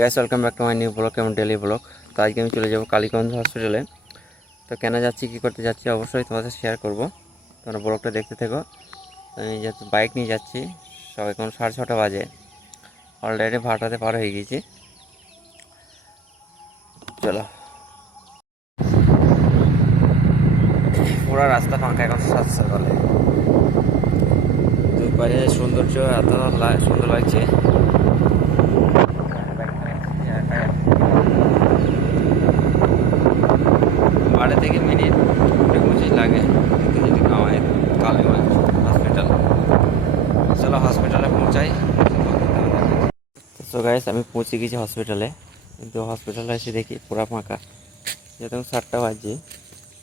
Guys welcome back to my new blog এবং daily blog. তো আজকে আমি চলে যাব কালীগঞ্জ হসপিটালে। তো কেন যাচ্ছি, কী করতে যাচ্ছি অবশ্যই তোমাদের শেয়ার করব, তোমরা ব্লগটা দেখতে থেকো। আমি যেহেতু বাইক নিয়ে যাচ্ছি, সব এখন 6:30 বাজে, অলরেডি ভাটাতে পার হয়ে গিয়েছি। চলো, পুরো রাস্তা ফাঁকা এখন সাত সকালে। দুপাশে সৌন্দর্য এত সুন্দর লাগছে। বাড়ি থেকে মিনিট 20-25 লাগে আমাদের কালীগঞ্জ হসপিটাল। চলো হসপিটালে পৌঁছাই। তো গাইস আমি পৌঁছে গেছি হসপিটালে, কিন্তু হসপিটালে এসে দেখি পুরো ফাঁকা। যেহেতু 7টা বাজে,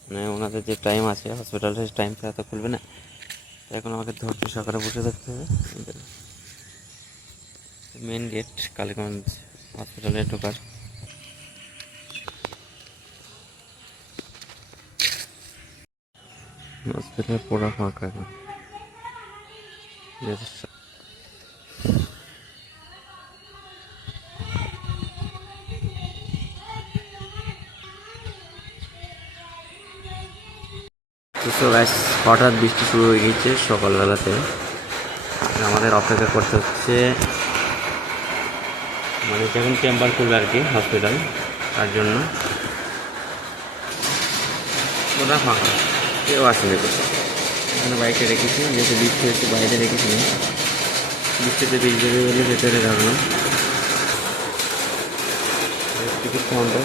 মানে ওনাদের যে টাইম আছে হসপিটালের টাইম তো খুলবে না, তো এখন আমাকে ধৈর্য সহকারে বসে থাকতে হবে। মেন গেট কালীগঞ্জ হসপিটালে ঢোকার। হসপিটাল পুরো ফাঁকা এখন। তো গাইস হঠাৎ বৃষ্টি শুরু হয়ে গেছে সকালবেলাতে, আমাদের অপেক্ষা করতে হচ্ছে, মানে যখন চেম্বার খুলবে আর কি হসপিটাল, তার জন্য ওটা ফাঁকা, কেউ আসেনি। এখানে বাইকে রেখেছি, যেহেতু বৃষ্টি হচ্ছে বাইরে রেখেছি, বৃষ্টিতে ভিজে বলে ভেতরে রাখলাম। Ticket counter.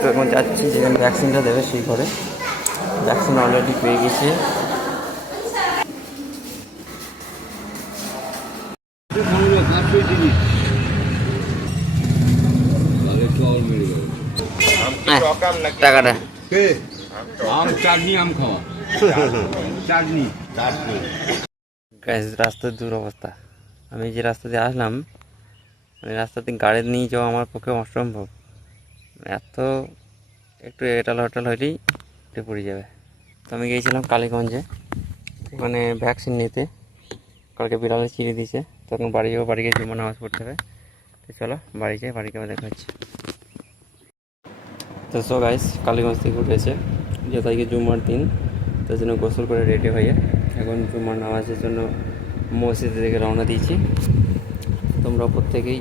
তো এখন যাচ্ছি যেখানে ভ্যাকসিনটা দেবে সেই ঘরে। ভ্যাকসিন অলরেডি পেয়ে গেছি। টাকাটা রাস্তার দুরবস্থা। আমি যে রাস্তা দিয়ে আসলাম, মানে রাস্তাতে গাড়ি নিয়ে যাওয়া আমার পক্ষে অসম্ভব। এত একটু এটাল হটাল হলেই পড়ে যাবে। তো আমি গিয়েছিলাম কালীগঞ্জে, মানে ভ্যাকসিন নিতে। কালকে বিড়ালে চিড়ে দিয়েছে, তখন বাড়ি যাবো, বাড়ি গিয়ে জুম্মা নামাজ পড়তে হবে। তো চলো বাড়ি যাই, বাড়িকে আবার দেখা হচ্ছে। তো সো গাইস কালীগঞ্জ থেকে উঠেছে, যেহেতু আজকে জুম্মার দিন, তার জন্য গোসল করে রেডি হয়ে এখন জুম্মার নামাজের জন্য মসজিদের দিকে রওনা দিয়েছি। তোমরা প্রত্যেকেই